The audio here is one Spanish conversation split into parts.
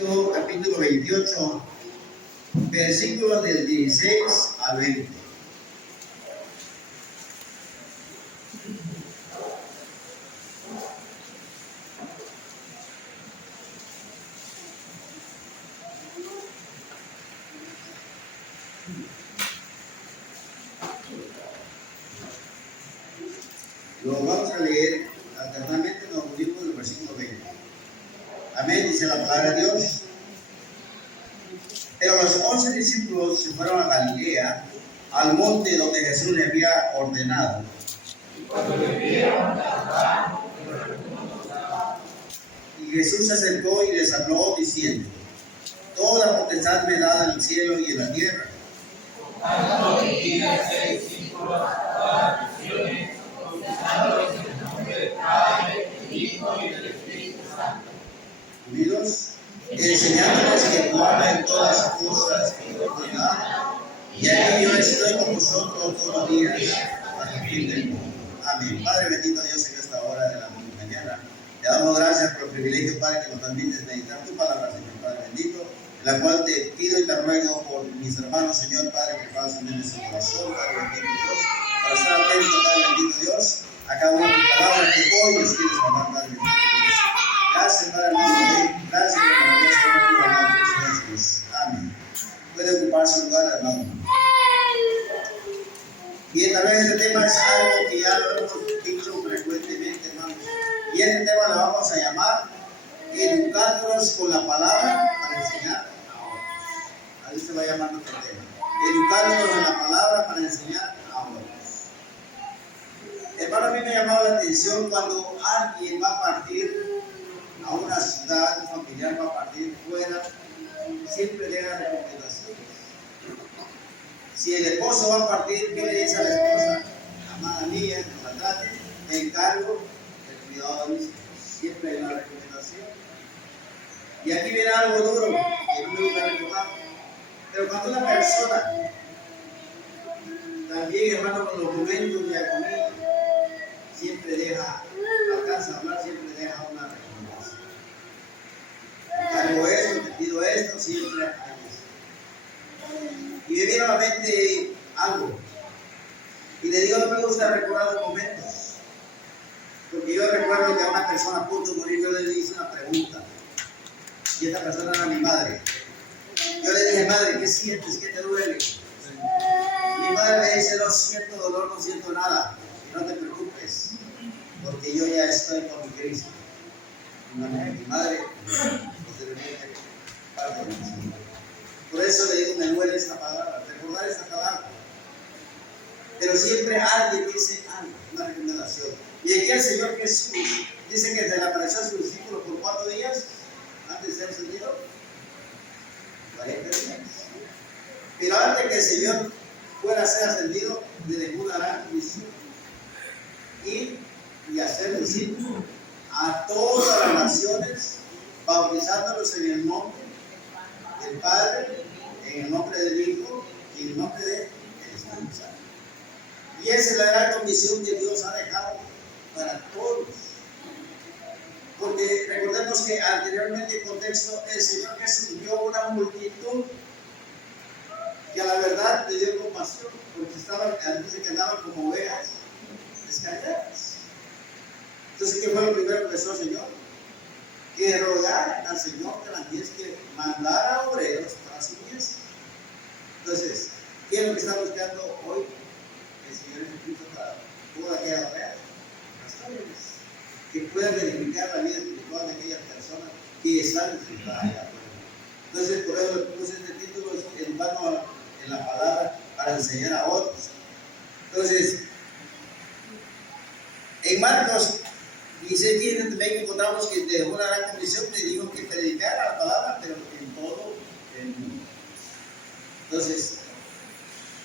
Capítulo 28, versículos del 16 al 20. Lo vamos a leer alternamente, nos unimos del versículo 20. Amén, dice la palabra de Dios. Pero los 11 discípulos se fueron a Galilea, al monte donde Jesús le había ordenado. Y cuando le vieron, Y Jesús se acercó y les habló diciendo: toda potestad me dada en el cielo y en la tierra. Unidos, enseñándonos que guarda en todas las cosas y verdad, y aquí yo estoy con vosotros todos los días hasta el fin del mundo. Amén. Padre bendito Dios, en esta hora de la mañana, te damos gracias por el privilegio, Padre, que nos permites meditar tu palabra, Señor Padre bendito, en la cual te pido y te ruego por mis hermanos, Señor Padre, que puedan en su corazón, Padre bendito Dios, para estar atento, Padre bendito Dios, a cada una de tus palabras que hoy nos quieres hablar, Padre bendito Dios. Gracias, Padre bendito, gracias por la gracia de tu palabra, Jesús. Amén. Puede ocupar su lugar, hermano. Bien, tal vez este tema es algo que ya lo hemos dicho frecuentemente, hermanos. Y este tema lo vamos a llamar educándonos con la palabra para enseñar a otros. Así se va a llamar nuestro tema. Educándonos en la palabra para enseñar a otros. Hermano, a mí me ha llamado la atención cuando alguien va a partir a una ciudad, un familiar va a partir fuera, siempre deja recomendaciones. Si el esposo va a partir, ¿qué le dice a la esposa? Amada mía, no la trate, me encargo del cuidado de mis hijos. Siempre hay una recomendación. Y aquí viene algo duro, que no me gusta recordar. Pero cuando una persona, también hermano, con los momentos de agonía, siempre deja, alcanza a hablar, siempre deja una recomendación. Hago esto, te pido esto, siempre hay eso. Y me viene a la mente algo. Y le digo, no me gusta recordar los momentos. Porque yo recuerdo que a una persona a punto de morir, yo le hice una pregunta. Y esta persona era mi madre. Yo le dije, madre, ¿qué sientes? ¿Qué te duele? Mi madre me dice, no siento dolor, no siento nada. Y no te preocupes, porque yo ya estoy con mi Cristo. Mi madre, posteriormente, parte de mí. Por eso le digo, me duele esta palabra, recordar esta palabra. Pero siempre alguien dice algo, una recomendación. Y aquí el Señor Jesús dice que se le apareció a sus discípulos por 4 días antes de ser ascendido. 40 días. Pero antes que el Señor fuera a ser ascendido, le dejó una gran misión. Ir y hacer discípulos a todas las naciones, bautizándolos en el nombre del Padre, en el nombre del Hijo y en el nombre del Espíritu Santo. Y esa es la gran comisión que Dios ha dejado para todos. Porque recordemos que anteriormente en contexto el Señor Jesús vio una multitud que a la verdad le dio compasión, porque dice que andaban como ovejas descarriadas. Entonces, ¿qué fue lo primero que hizo el Señor? Que rogar al Señor de las mies que mandara obreros para su mies. Entonces, ¿qué es lo que está buscando hoy el Señor Jesucristo para toda aquella obra? Pastores que puedan verificar la vida espiritual de aquellas personas que están necesitadas allá afuera. Entonces, por eso le puse este título, educando en la palabra para enseñar a otros. Entonces, en Marcos 16 también encontramos que de una gran comisión le dijo que predicara la palabra, pero en todo el mundo. Entonces,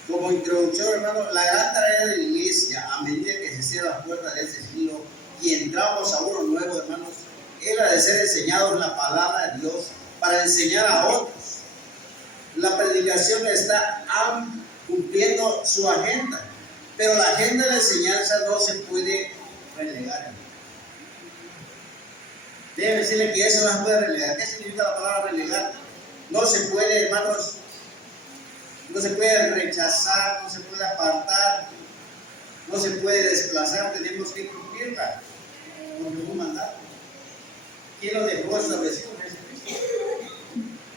como introducción, hermano, la gran tarea de la iglesia, a medida que se cierra la puerta de este siglo y entramos a uno nuevo, hermanos, es la de ser enseñados la palabra de Dios para enseñar a otros. La predicación está cumpliendo su agenda, pero la agenda de la enseñanza no se puede relegar. Debe decirle que eso no se puede relegar. ¿Qué significa la palabra relegar? No se puede, hermanos, no se puede rechazar, no se puede apartar, no se puede desplazar, tenemos que cumplirla porque es un mandato. ¿Quién lo dejó establecido? Jesucristo.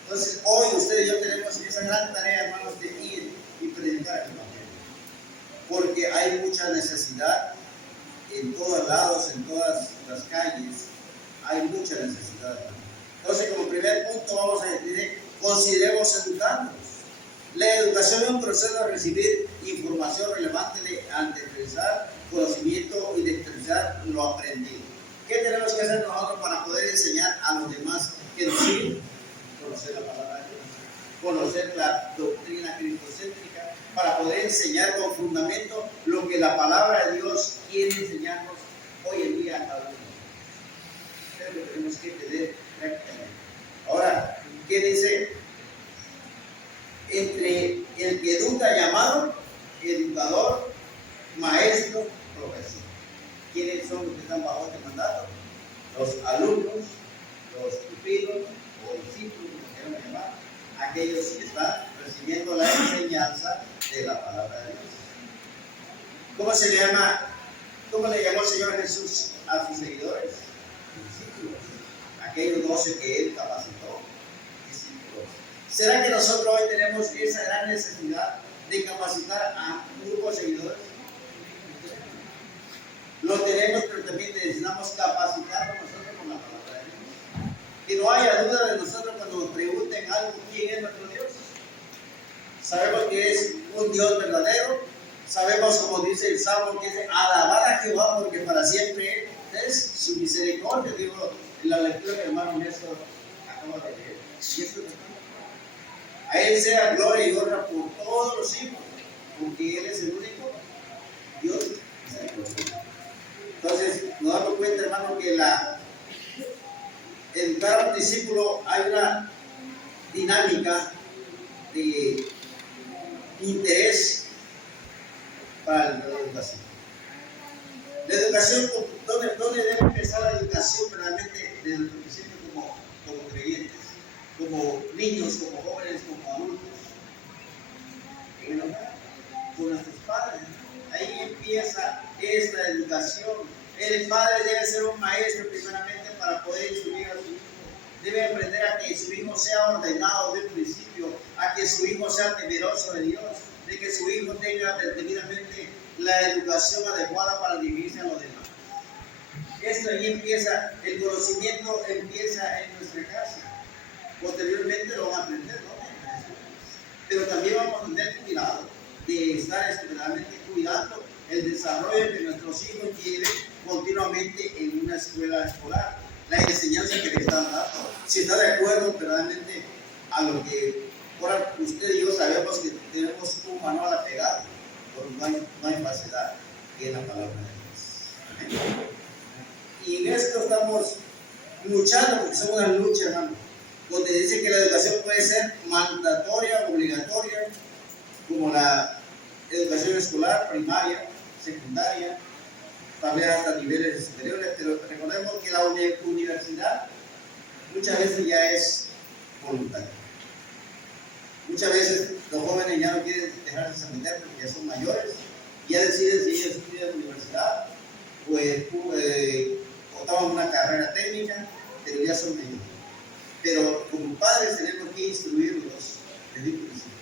Entonces, hoy usted y yo tenemos esa gran tarea, hermanos, de ir y predicar el Evangelio. Porque hay mucha necesidad en todos lados, en todas las calles, hay mucha necesidad. Entonces, como primer punto, vamos a decir, consideremos educarnos. La educación es un proceso de recibir información relevante ante expresar conocimiento y de expresar lo aprendido. ¿Qué tenemos que hacer nosotros para poder enseñar a los demás que nos siguen? Conocer la palabra de Dios, conocer la doctrina cristocéntrica, para poder enseñar con fundamento lo que la palabra de Dios quiere enseñarnos hoy en día a cada uno. Es lo que tenemos que tener prácticamente. Ahora, ¿qué dice? Entre el que educa llamado, educador, maestro, profesor. ¿Quiénes son los que están bajo este mandato? Los alumnos, los pupilos o discípulos, como quieran llamar, aquellos que están recibiendo la enseñanza de la palabra de Dios. ¿Cómo se le llama? ¿Cómo le llamó el Señor Jesús a sus seguidores? Discípulos. Aquellos 12 que Él capacitó. Discípulos. ¿Será que nosotros hoy tenemos esa gran necesidad de capacitar a un grupo de seguidores? Lo tenemos, pero también necesitamos capacitarnos nosotros con la palabra de Dios. Que no haya duda de nosotros cuando nos pregunten algo, ¿quién es nuestro Dios? Sabemos que es un Dios verdadero. Sabemos, como dice el Salmo, que es alabar a Jehová porque para siempre es su misericordia. Digo, en la lectura que el hermano Néstor acaba de leer. Y eso es a Él sea gloria y honra por todos los siglos, porque Él es el único Dios misericordioso. Entonces, nos damos cuenta, hermano, que en cada discípulo hay una dinámica de interés para la educación. La educación, ¿dónde debe empezar la educación realmente desde el principio como creyentes, como niños, como jóvenes, como adultos? En el hogar, con nuestros padres. Ahí empieza esta educación. El padre debe ser un maestro primeramente para poder instruir a su hijo. Debe aprender a que su hijo sea ordenado desde el principio, a que su hijo sea temeroso de Dios, de que su hijo tenga debidamente la educación adecuada para dirigirse a los demás. Esto ahí empieza, el conocimiento empieza en nuestra casa. Posteriormente lo van a aprender, ¿no? Pero también vamos a tener cuidado de estar realmente cuidando el desarrollo que nuestros hijos tienen continuamente en una escuela escolar, la enseñanza que le están dando. Si está de acuerdo realmente a lo que ahora usted y yo sabemos que tenemos un manual apegado, pero no hay falsedad en la palabra de Dios. Y en esto estamos luchando, porque somos una lucha, hermano, donde dice que la educación puede ser mandatoria, obligatoria, como la educación escolar, primaria, secundaria, tal vez hasta niveles superiores, pero recordemos que la universidad muchas veces ya es voluntaria. Muchas veces los jóvenes ya no quieren dejarse someter porque ya son mayores, ya deciden si ellos estudian en la universidad, pues o toman una carrera técnica, pero ya son mayores. Pero como padres tenemos que instruirlos desde el principio.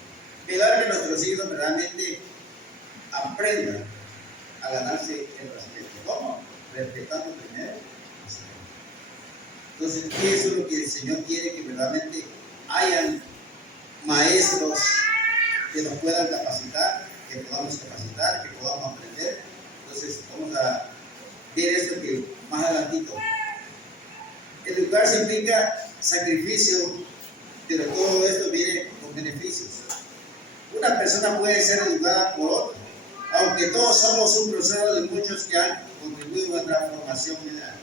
Pegar que nuestros hijos realmente aprendan a ganarse el respeto. ¿Cómo? Respetando primero. Entonces, eso es lo que el Señor quiere, que verdaderamente hayan maestros que nos puedan capacitar, que podamos capacitar, que podamos aprender. Entonces, vamos a ver esto que más adelantito. Educarse implica sacrificio, pero todo esto viene con beneficios. Una persona puede ser educada por otro, aunque todos somos un proceso de muchos que han contribuido a nuestra formación general.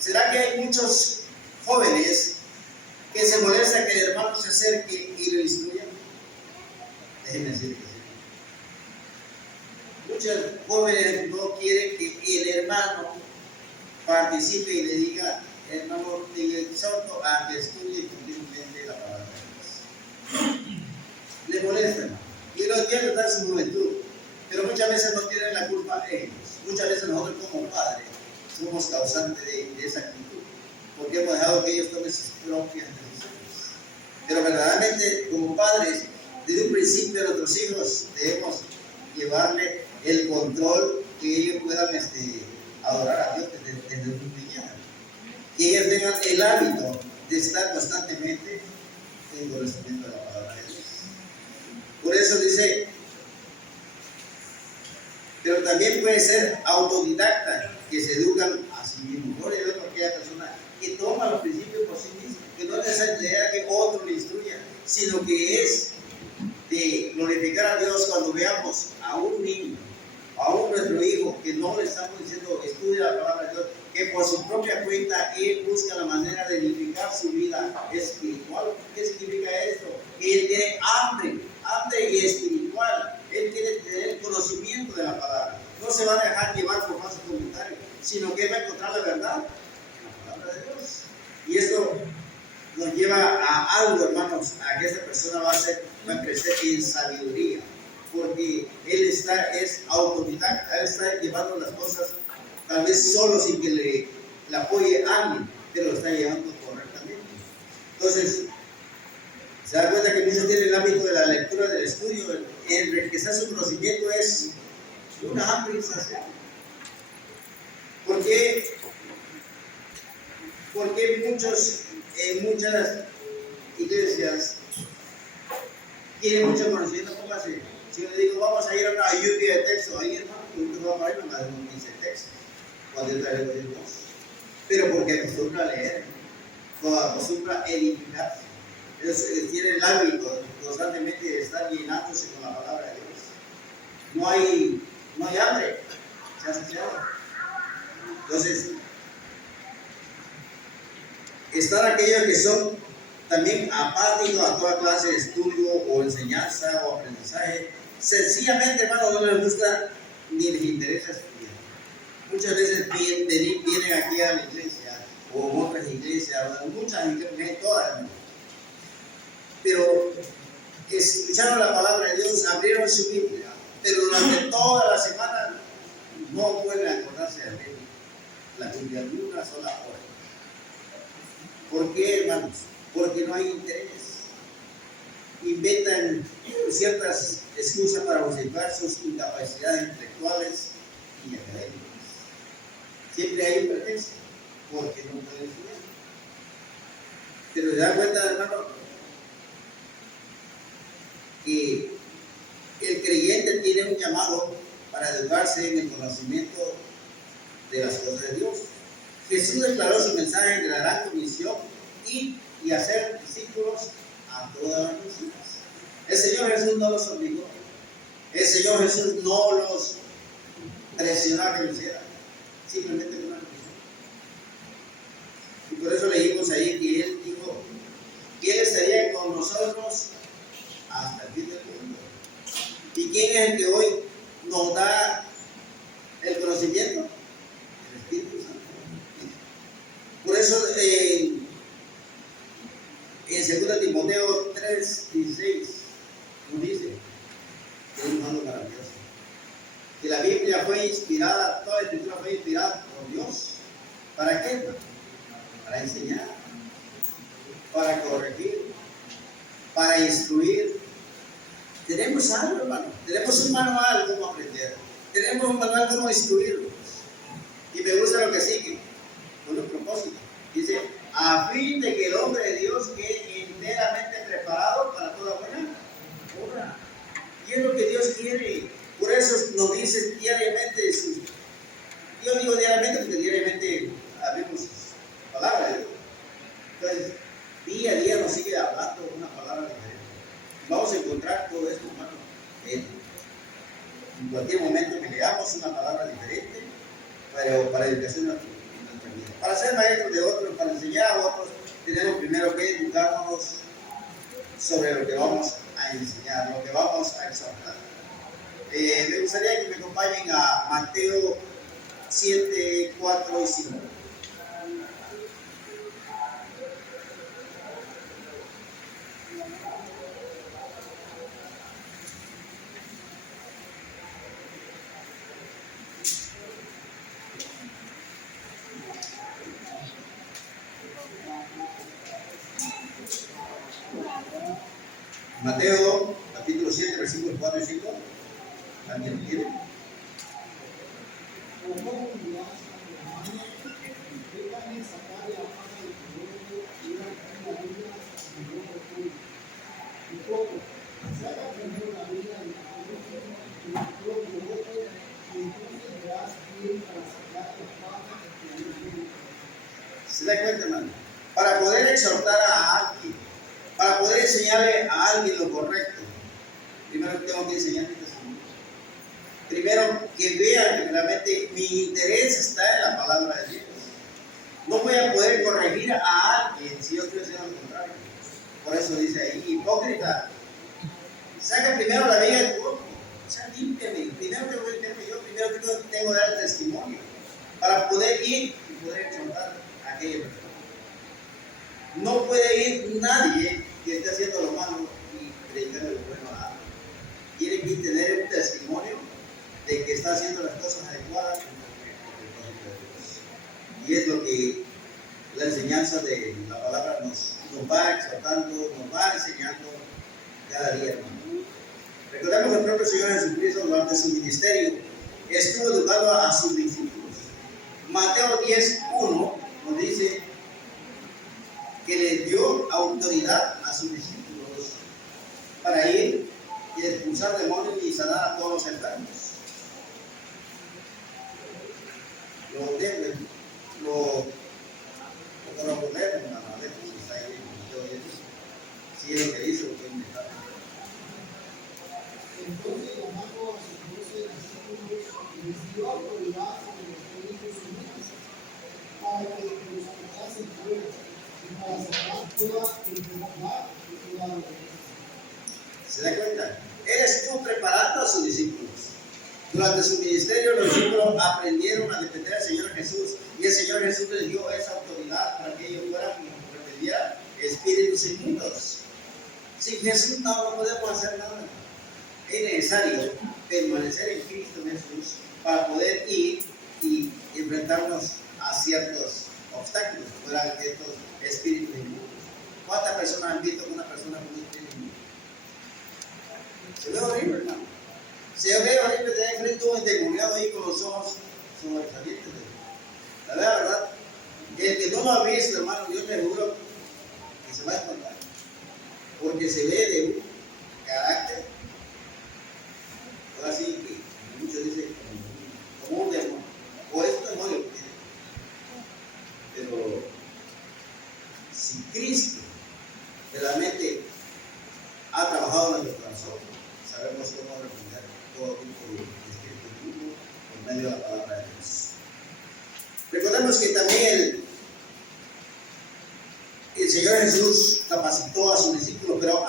¿Será que hay muchos jóvenes que se molestan que el hermano se acerque y lo instruya? Déjenme decir que sí. Muchos jóvenes no quieren que el hermano participe y le diga, hermano, te exhorto a que estudie continuamente la palabra. quieren dar su juventud, pero muchas veces no tienen la culpa ellos. Muchas veces nosotros como padres somos causantes de esa actitud, porque hemos dejado que ellos tomen sus propias decisiones. Pero verdaderamente como padres, desde un principio a nuestros hijos debemos llevarle el control, que ellos puedan adorar a Dios desde su niñez, que ellos tengan el hábito de estar constantemente en conocimiento de la palabra de Dios. Por eso dice, pero también puede ser autodidacta, que se educan a sí mismos. Gloria a Dios por aquella persona que toma los principios por sí mismo, que no es necesaria que otro le instruya, sino que es de glorificar a Dios cuando veamos a un niño, a un nuestro hijo, que no le estamos diciendo estudia la palabra de Dios, que por su propia cuenta él busca la manera de edificar su vida espiritual. ¿Qué significa esto? Que él tiene hambre y espiritual. Él tiene que tener conocimiento de la palabra. No se va a dejar llevar por falsos comentarios, sino que va a encontrar la verdad en la palabra de Dios. Y esto nos lleva a algo, hermanos, a que esta persona va a crecer en sabiduría, porque él es autodidacta, él está llevando las cosas tal vez solo sin que le apoye alguien, pero lo está llevando correctamente. Entonces, se da cuenta que muchos tienen el hábito de la lectura, del estudio, enriquecer su conocimiento es una amplia insaciable. ¿Por qué? Porque en muchas iglesias tienen mucho conocimiento. ¿Cómo así? Si yo le digo, vamos a ir a una lluvia de texto, ahí hermano, nosotros vamos a ir a más de un 15 textos, cuando yo traigo de Dios. Pero porque acostumbra a leer, o acostumbra a edificarse. Ellos tienen el hábito constantemente de estar llenándose con la palabra de Dios. No hay hambre, se ha saciado. Entonces, están aquellos que son también apáticos a toda clase de estudio o enseñanza o aprendizaje. Sencillamente, hermano, no les gusta ni les interesa estudiar. Muchas veces vienen aquí a la iglesia o en otras iglesias, o muchas iglesias, todas, pero escucharon la palabra de Dios, abrieron su Biblia, pero durante toda la semana no pueden acordarse de leer la Biblia ni una sola hora. ¿Por qué, hermanos? Porque no hay interés. Inventan ciertas excusas para justificar sus incapacidades intelectuales y académicas. Siempre hay un pretexto, porque no pueden estudiar. Pero se dan cuenta, hermano, que el creyente tiene un llamado para educarse en el conocimiento de las cosas de Dios. Jesús declaró su mensaje de la gran comisión y hacer discípulos a todas las naciones. El Señor Jesús no los obligó. El Señor Jesús no los presionó a que lo hicieran. Simplemente no lo hicieron. Y por eso leímos ahí que Él dijo que Él estaría con nosotros hasta el fin del mundo. ¿Y quién es el que hoy nos da el conocimiento? El Espíritu Santo. Por eso en 2 Timoteo 3:16 nos dice que es un mando maravilloso, que la Biblia fue inspirada, toda la escritura fue inspirada por Dios. ¿Para qué? Para enseñar, para corregir, para instruir. Tenemos algo, hermano, tenemos un manual cómo aprender, tenemos un manual cómo instruirlos. Y me gusta lo que sigue, con un propósito. Dice, a fin de que el hombre de Dios quede enteramente preparado para toda buena obra. Y es lo que Dios quiere. Por eso nos dice diariamente, yo digo diariamente porque diariamente abrimos palabras de Dios. Entonces, día a día nos sigue hablando una palabra diferente. Vamos a encontrar todo esto, hermano, en cualquier momento que leamos una palabra diferente, pero para educación en nuestra vida. Para ser maestros de otros, para enseñar a otros, tenemos primero que educarnos sobre lo que vamos a enseñar, lo que vamos a exhortar. Me gustaría que me acompañen a Mateo 7, 4 y 5. Mateo capítulo 7, versículos 4 y 5. ¿Alguien lo tiene? ¿Se da cuenta, hermano? Para poder exhortar a alguien, para poder enseñarle a alguien lo correcto, primero tengo que enseñar mi testimonio. Primero, que vean que realmente mi interés está en la palabra de Dios. No voy a poder corregir a alguien si yo estoy haciendo lo contrario. Por eso dice ahí, hipócrita, saca primero la viga de tu ojo. O sea, límpiame. Primero tengo que limpiarme yo, primero tengo que dar el testimonio para poder ir y poder exhortar a aquella persona. No puede ir nadie que esté haciendo lo malo y predicando lo bueno a alguien. Tiene que tener un testimonio de que está haciendo las cosas adecuadas y es lo que la enseñanza de la palabra nos va exhortando, nos va enseñando cada día, hermano. Recordemos que el propio Señor Jesucristo durante su ministerio estuvo educando a sus discípulos. Mateo 10:1 nos dice que le dio autoridad a sus discípulos para ir y expulsar demonios y sanar a todos los enfermos. Lo podemos, hermano, a ver si está ahí en Mateo 10. Si es lo que dice, lo pueden dejar. Entonces llamando a sus 12 discípulos, les dio autoridad sobre los espíritus inmundos para que los echasen fuera y para sacar toda enfermedad y toda dolencia. ¿Se da cuenta? Él estuvo preparando a sus discípulos. Durante su ministerio, los discípulos aprendieron a depender del Señor Jesús y el Señor Jesús les dio esa autoridad para que ellos fueran y reprendieran espíritus inmundos. Sin Jesús no podemos hacer nada. Es necesario permanecer en Cristo Jesús para poder ir y enfrentarnos a ciertos obstáculos fuera de estos espíritus inmundos. ¿Cuántas personas han visto que una persona con un espíritu inmundo? Se ve horrible, hermano. Se ve horrible tener frente a un endemoniado ahí con los ojos sobresalientes. La verdad, el que no lo ha visto, hermano, yo te juro que se va a espantar. Porque se ve de un carácter, ahora sí que muchos dicen como un demonio, o es un demonio que tiene. Pero si Cristo realmente ha trabajado en nuestro corazón, sabemos cómo reprender todo tipo de espíritu inmundo por medio de la palabra de Dios. Recordemos que también el Señor Jesús capacitó a sus discípulos, pero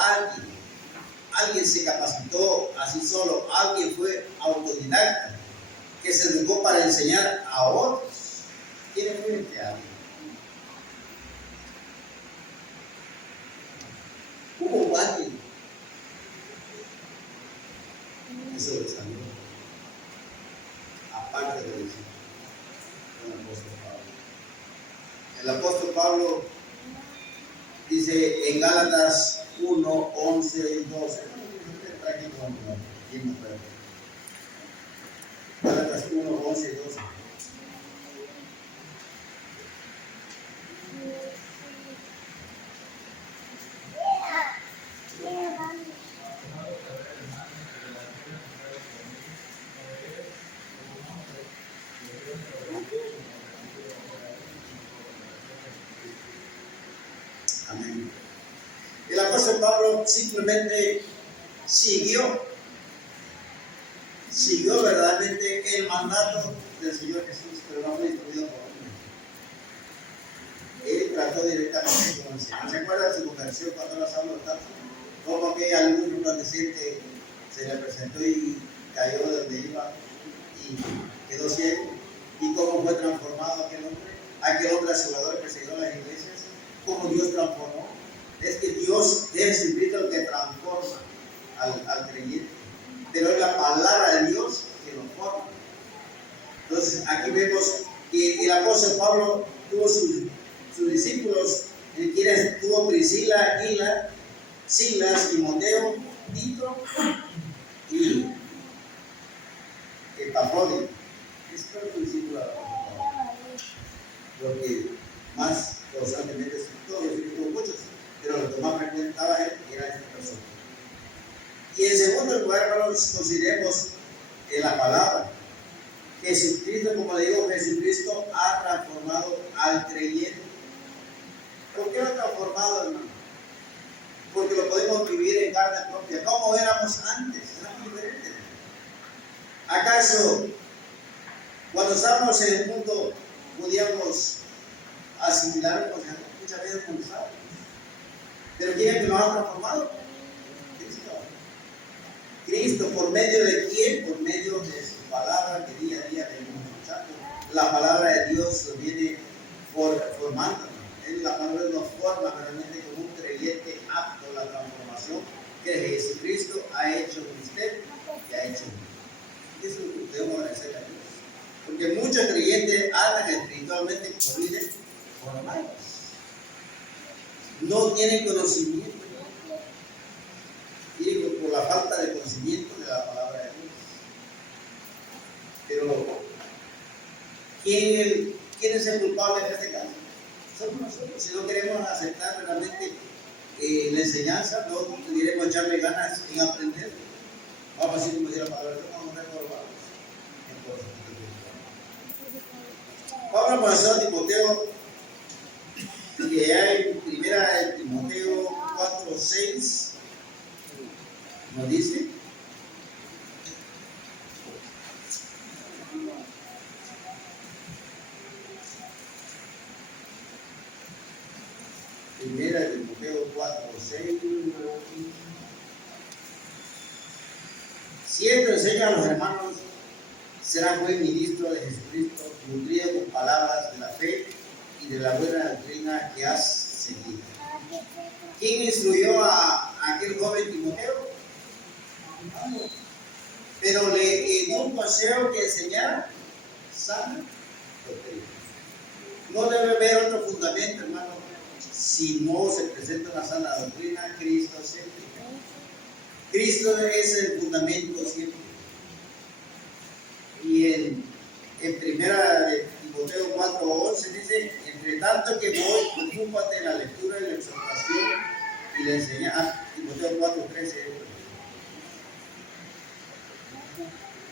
alguien se capacitó así solo, alguien fue autodidacta, que se educó para enseñar a otros. ¿Quién fue este alguien? Hubo alguien que sobresalió, aparte de eso, el apóstol Pablo. El apóstol Pablo dice en Gálatas 1, 11 y 12. Gálatas 1, 11 y 12. Amén. El apóstol Pablo simplemente siguió verdaderamente el mandato del Señor Jesús, pero no fue instruido por hombre. Él trató directamente con el Señor. ¿Se acuerdan de su conversión cuando era Saulo de Tarso? Como que algún resplandeciente se le presentó y cayó de donde iba y quedó ciego. ¿Y cómo fue transformado aquel hombre? Aquel hombre asolador que se dio a las iglesias. ¿Cómo Dios transformó? Es que Dios es Jesucristo el que transforma al creyente, pero es la palabra de Dios que lo forma. Entonces aquí vemos que el apóstol Pablo tuvo sus discípulos, quienes tuvo Priscila, Aquila, Silas, Timoteo, Tito y Epafrodito. Es creo que el discípulo, porque más constantemente todos los muchos, pero lo que más frecuentaba él era esta persona. Y en segundo lugar, hermanos, consideremos la palabra. Jesucristo, como le digo, Jesucristo ha transformado al creyente. ¿Por qué lo ha transformado, hermano? Porque lo podemos vivir en carne propia. ¿Cómo éramos antes? Éramos diferentes. ¿Acaso cuando estábamos en el mundo podíamos asimilarnos? Muchas veces no lo sabemos. Pero ¿quién es que nos ha transformado? Cristo. Cristo, ¿por medio de quién? Por medio de su palabra que día a día venimos escuchando. La palabra de Dios nos viene formando. La palabra nos forma realmente como un creyente apto a la transformación que Jesucristo ha hecho en usted y ha hecho en mí. Y eso debemos agradecer a Dios. Porque muchos creyentes andan espiritualmente como viven formados. No tienen conocimiento. Y por la falta de conocimiento de la palabra de Dios. Pero, ¿quién es el culpable en este caso? Somos nosotros. Si no queremos aceptar realmente la enseñanza, no queremos echarle ganas en aprender. Vamos a decir como dice la palabra, vamos a reprobarnos. Pablo pasó a Timoteo, que ya en primera de Timoteo 4:6 nos dice. Primera de Timoteo 4:6. Siempre enseña a los hermanos, será buen ministro de Jesucristo, nutrido con palabras de la fe y de la buena doctrina que has seguido. ¿Quién instruyó a aquel joven Timoteo? Pero le dio un consejo que enseñara sana doctrina. No debe haber otro fundamento, hermano. Si no se presenta una sana doctrina, Cristo siempre. Cristo es el fundamento siempre. Y en primera de Timoteo 4:11 dice, entre tanto que voy, ocúpate en la lectura y la exhortación y la enseñanza. Timoteo 4:13.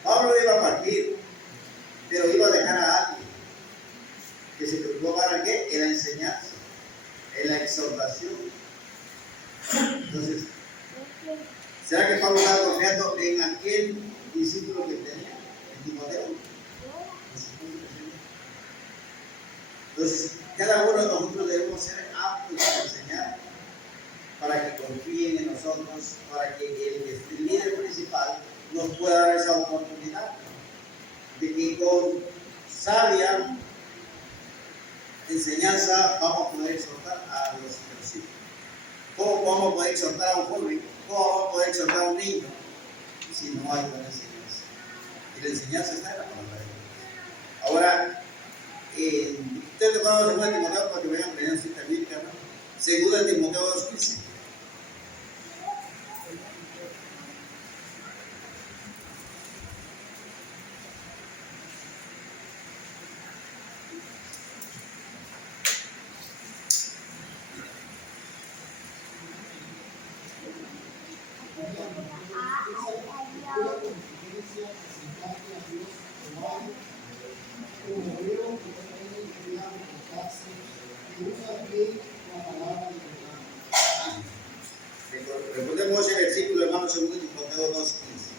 Pablo iba a partir, pero iba a dejar a alguien que se preocupó para qué, en la enseñanza, en la exhortación. Entonces, ¿será que Pablo estaba confiando en aquel discípulo que tenía, en Timoteo? Entonces, cada uno de nosotros debemos ser aptos para enseñar, para que confíen en nosotros, para que el líder principal nos pueda dar esa oportunidad de que con sabia enseñanza vamos a poder exhortar a los hijos. ¿Cómo vamos a poder exhortar a un joven? ¿Cómo vamos a poder exhortar a un niño si no hay buena enseñanza? Y la enseñanza está en la palabra de Dios. Ahora, ustedes tocaban segunda de Timoteo para que vayan aprendiendo cita bíblica, ¿no? Segunda de Timoteo 2:15. Recordemos ese versículo, hermano, segundo de Timoteo 2:15.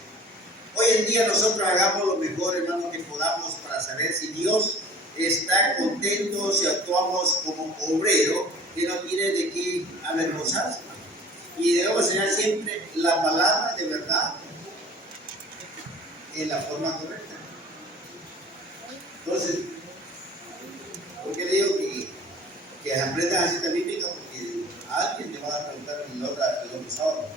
Hoy en día nosotros hagamos lo mejor, hermano, que podamos para saber si Dios está contento, si actuamos como obrero, que no tiene de qué avergonzarse. Y debemos enseñar siempre la palabra de verdad en la forma correcta. Entonces, ¿por qué digo que aprendan así también bíblica? Porque a alguien le va a preguntar el otro sábado.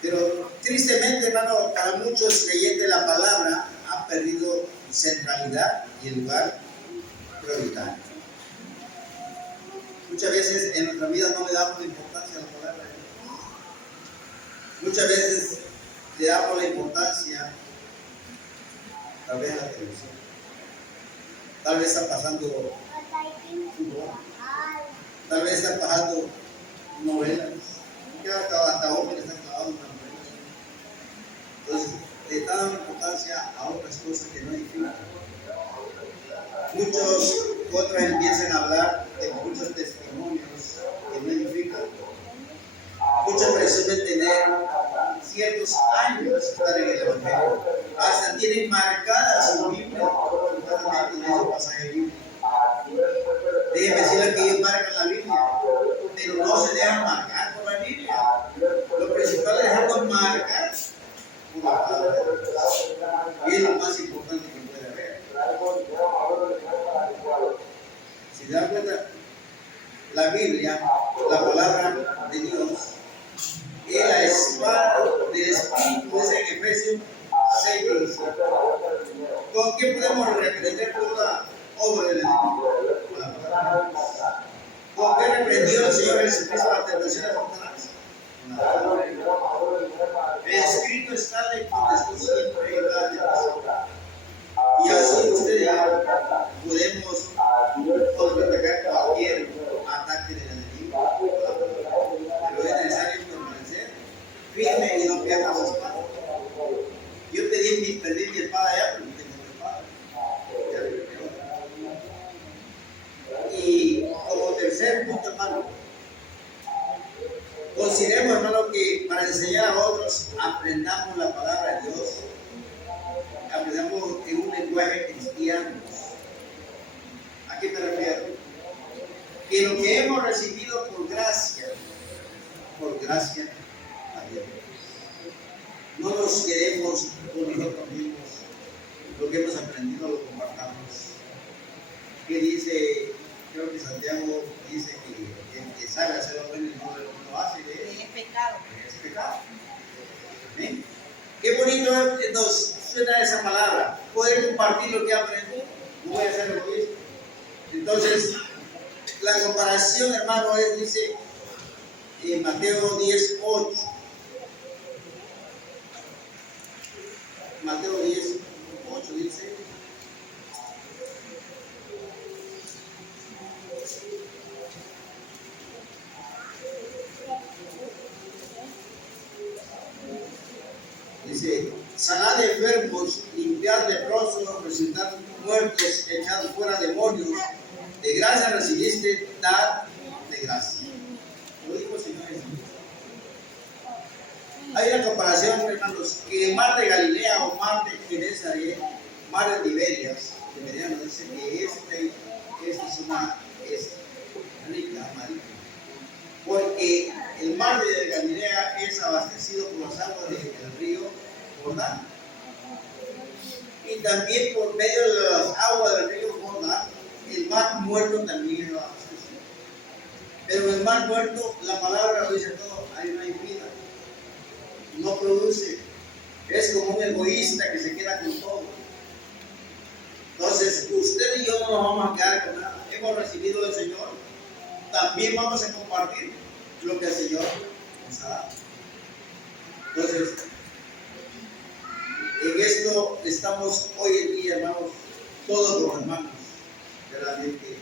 Pero tristemente, hermano, para muchos creyentes la palabra ha perdido centralidad y el lugar prioritario. Muchas veces en nuestra vida no le damos la importancia a la palabra de Dios. Muchas veces le damos la importancia tal vez a la televisión. Tal vez está pasando fútbol. Tal vez está pasando novelas. Que hasta hombres están clavados en las novelas. Entonces, le está dando importancia a otras cosas que no edifican. Muchos otros empiezan a hablar de muchos testimonios que no edifican. Muchos presumen tener ciertos años de estar en el Evangelio. Hasta tienen marcada su Biblia, justamente en ese pasaje bíblico. Déjenme decirles que ellos marcan la Biblia, pero no se dejan marcar por la Biblia. Lo principal es dejarnos marcar por la palabra de Dios. Y es lo más importante que puede haber. Si se dan cuenta, la Biblia, la palabra de Dios, es la espada del Espíritu, es en Efesios 6. ¿Con qué podemos reprender toda obra del enemigo? Con la palabra de Dios. ¿Con qué reprendió el Señor Jesucristo la tentación de Satanás? Con la palabra de Dios. Escrito está de que esto siempre en cada tentación. Y así usted y yo podemos contraatacar cualquier ataque del enemigo. Pero es necesario permanecer firme y no pierdas la espada. Yo perdí mi espada ya, pero no tengo mi espada. Ya me y como tercer punto, hermano, consideremos, hermano, que para enseñar a otros aprendamos la palabra de Dios. Aprendamos en un lenguaje cristiano. ¿A qué me refiero? Que lo que hemos recibido por gracia a Dios. No nos quedemos con nosotros mismos. Lo que hemos aprendido lo compartamos. Que dice, creo que Santiago dice que el que sabe hacer lo bueno y no lo hace, es pecado. Es pecado. ¿Amén? Qué bonito nos suena esa palabra. Poder compartir lo que aprendí. No voy a hacer egoísta. Entonces, la comparación, hermano, dice en Mateo 10:8. Mateo 10:8 dice. Dice, sanad enfermos, limpiad leprosos, resucitar muertos, echad fuera demonios. De gracia recibiste, dad de gracia. Lo dijo el Señor Jesús. Hay una comparación, hermanos, que el mar de Galilea o mar de Genesaret, mar de Tiberias, que Mediano dice que esta es una rica marítima. Porque el mar de Galilea es abastecido por las aguas del río Jordán. Y también por medio de las aguas del río Jordán, el mar muerto también es abastecido. Pero en el mar muerto, la palabra lo dice todo, ahí no hay vida. No produce. Es como un egoísta que se queda con todo. Entonces, usted y yo no nos vamos a quedar con nada. Hemos recibido del Señor. También vamos a compartir lo que el Señor nos ha dado. Entonces, en esto estamos hoy en día, hermanos, todos los hermanos, verdaderamente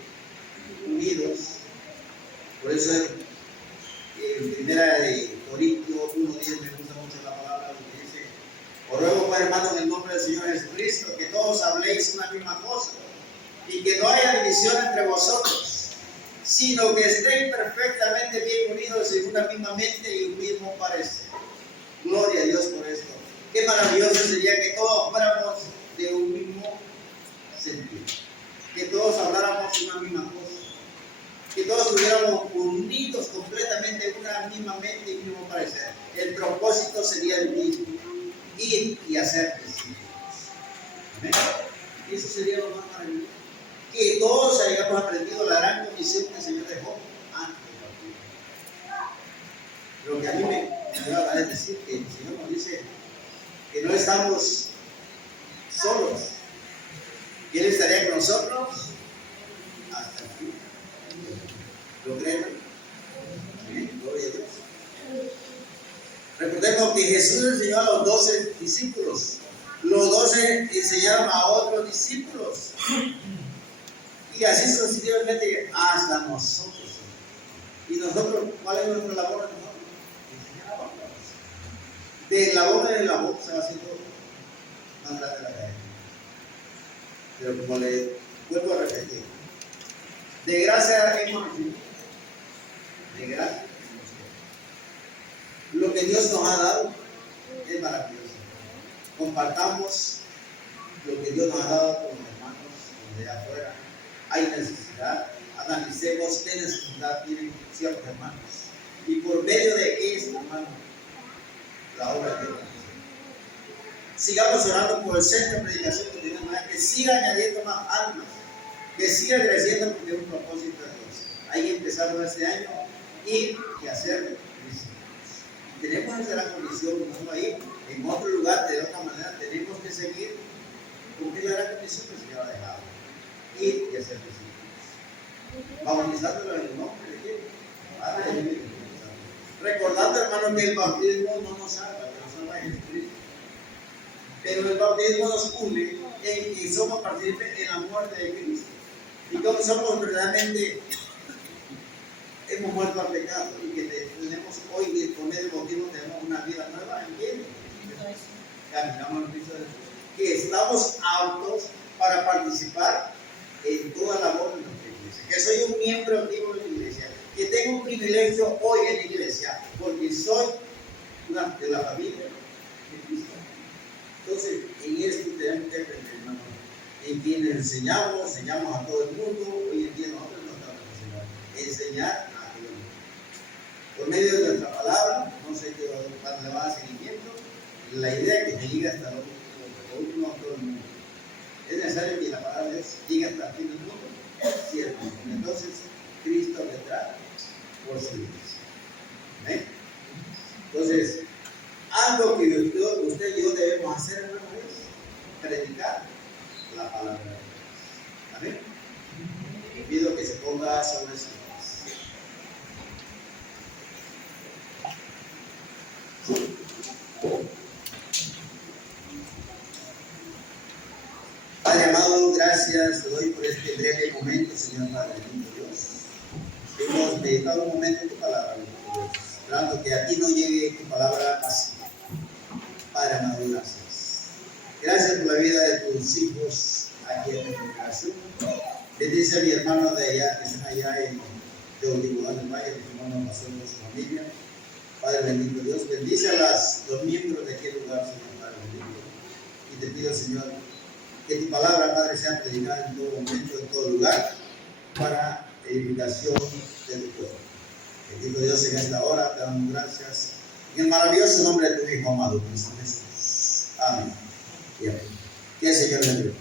unidos. Por eso en primera de Corintios 1:10 me gusta mucho la palabra que dice: os ruego, pues, hermanos, en el nombre del Señor Jesucristo, que todos habléis una misma cosa y que no haya división entre vosotros, sino que estén perfectamente bien unidos en una misma mente y un mismo parecer. Gloria a Dios por esto. Qué maravilloso sería que todos fuéramos de un mismo sentido, que todos habláramos una misma cosa, que todos estuviéramos unidos completamente en una misma mente y un mismo parecer. El propósito sería el mismo: ir y hacer discípulos. ¿Amén? Y eso sería lo más maravilloso. Que todos hayamos aprendido la gran comisión que el Señor dejó antes de partir. Lo que a mí me va a es decir que el Señor nos dice que no estamos solos, que Él estaría con nosotros hasta el fin. ¿Lo creen? Jesús enseñó a los 12 discípulos. Los 12 enseñaron a otros discípulos. Y así sucesivamente hasta nosotros. ¿Y nosotros cuál es nuestra labor? Enseñar a otros. De la boca en la boca se va haciendo más grande la cadena. Pero como le vuelvo a repetir, de gracia hemos recibido. De gracia hemos recibido. Lo que Dios nos ha dado es maravilloso. Compartamos lo que Dios nos ha dado con los hermanos de afuera. Hay necesidad. Analicemos qué necesidad tienen ciertos hermanos. Y por medio de eso, hermano, la obra de Dios. Sigamos orando por el centro de predicación que tenemos, que siga añadiendo más almas, que siga creciendo porque es un propósito de Dios. Hay que empezar este año y hacerlo. Tenemos esa la condición, no ahí, en otro lugar, de otra manera, tenemos que seguir cumplir la gran condición que el Señor ha dejado. Ir y hacer discípulos. Bautizándolo en el nombre de quién? Padre, Hijo y Espíritu Santo. Recordando, hermano, que el bautismo no nos salva, que nos salva es Jesucristo. Pero el bautismo nos une en que somos partícipes en la muerte de Cristo. Y como somos verdaderamente, hemos muerto al pecado y que tenemos hoy, por medio del bautismo, tenemos una vida nueva. ¿Entiendes? Caminamos en Cristo Jesús. Que estamos aptos para participar en toda la labor de nuestra iglesia. Que soy un miembro activo de la iglesia. Que tengo un privilegio hoy en la iglesia porque soy de la familia de Cristo. Entonces, en esto tenemos que aprender, hermano. En quienes enseñamos a todo el mundo. Hoy en día nosotros no estamos enseñar a todo el mundo. Por medio de nuestra palabra, no sé qué le va a dar seguimiento. La idea es que se llegue hasta lo último a todo el mundo. Es necesario que la palabra de Dios llegue hasta el fin del mundo. Cierto. Entonces, Cristo vendrá por su iglesia. ¿Eh? Entonces, algo que usted y yo debemos hacer, hermano, es predicar la palabra de Dios. Amén. Le pido que se ponga sobre sus pies. Padre amado, gracias te doy por este breve momento, Señor Padre Dios. Hemos meditado un momento en tu palabra, Dios, esperando que a ti no llegue tu palabra así. Padre amado, gracias. Gracias por la vida de tus hijos aquí en esta congregación. Bendice a mi hermano de allá, que están allá en Teotihuacán del Valle, mi hermano pasó con su familia. Padre bendito Dios, bendice a los miembros de aquel lugar, Señor Padre bendito. Y te pido, Señor, que tu palabra, Padre, sea predicada en todo momento, en todo lugar, para edificación de tu pueblo. Bendito Dios, en esta hora te damos gracias. En el maravilloso nombre de tu Hijo amado, Cristo Jesús. Amén. Y amén. Que el Señor le bendiga.